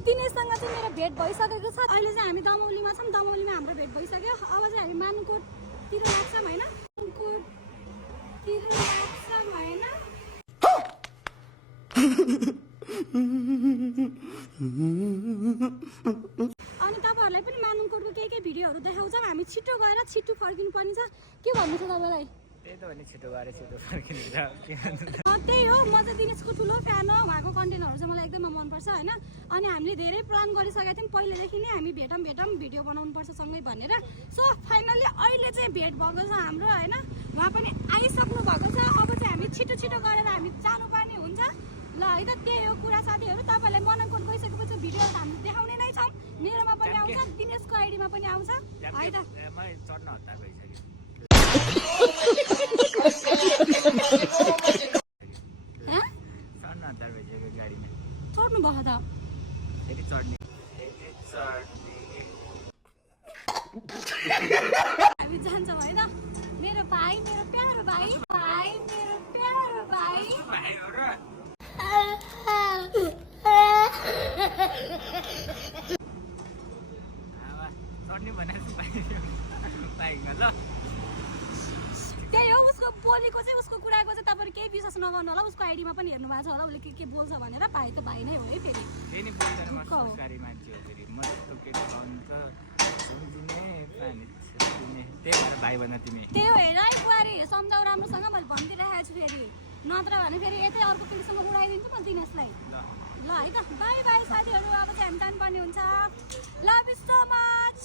दिनेशसँग चाहिँ मेरो भेट भइसकेको छ। अहिले चाहिँ हामी दमौलीमा छौँ, दमौलीमा हाम्रो भेट भइसक्यो। अब चाहिँ हामी मानकोटतिर लाग्छौँ होइन, मानकोटतिर लाग्छौँ होइन। अनि तपाईँहरूलाई पनि मानकोटको केही भिडियोहरू देखाउँछौँ। हामी छिटो गएर छिटो फर्किनु पर्ने छ। के भन्नु छ तपाईँलाई? त्यही त भने छिटो गएर छिटो फर्किनु छ। त्यही हो, म चाहिँ दिनेशको ठुलो फ्यान हो। उहाँको कन्टेन्टहरू चाहिँ मलाई एकदमै मनपर्छ होइन। अनि हामीले धेरै प्लान गरिसकेका थियौँ पहिलेदेखि नै, हामी भेटौँ भिडियो बनाउनुपर्छ सँगै भनेर। सो फाइनल्ली अहिले चाहिँ भेट भएको छ हाम्रो होइन। उहाँ पनि आइसक्नु भएको छ। अब चाहिँ हामी छिटो छिटो गरेर हामी जानुपर्ने हुन्छ ल है त। त्यही हो कुरा साथीहरू। तपाईँलाई मानकोट गइसकेपछि भिडियोहरू हामी देखाउने नै छौँ। मेरोमा पनि आउँछ, दिनेशको आइडीमा पनि आउँछ है त। चढ्न हतार भइसक्यो। चढ्न हतार भइसक्यो गाडीमा। चढ्नु भएको त फेरि चढ्ने हामी जान्छौँ है त। मेरो भाइ, मेरो प्यारो भाइ, भाइ मेरो प्यारो भाइ। चढ्ने भनेर बाइकमा ल। त्यही हो, उसको बोलीको चाहिँ, उसको कुराको चाहिँ तपाईँहरू केही विश्वास नगर्नु होला। उसको आइडीमा पनि हेर्नु भएको छ होला, उसले के बोल्छ भनेर। भाइ त भाइ नै हो है फेरि। त्यही नि बोल्दैन, संस्कारी मान्छे हो फेरि। म जस्तो केटी पाउनु त सम्झिने पानी छुने, त्यही भएर भाइ भन तिमी। त्यही हो, हेर है बुहारी, सम्झाउ राम्रोसँग। मैले भनिदिइरहेको छु फेरि, नत्र भने फेरि यतै अर्को केटीसँग उडाइदिन्छु म दिनेशलाई ल है त। बाई बाई साथीहरू। अब चाहिँ हामी जानुपर्ने हुन्छ। Love you so much.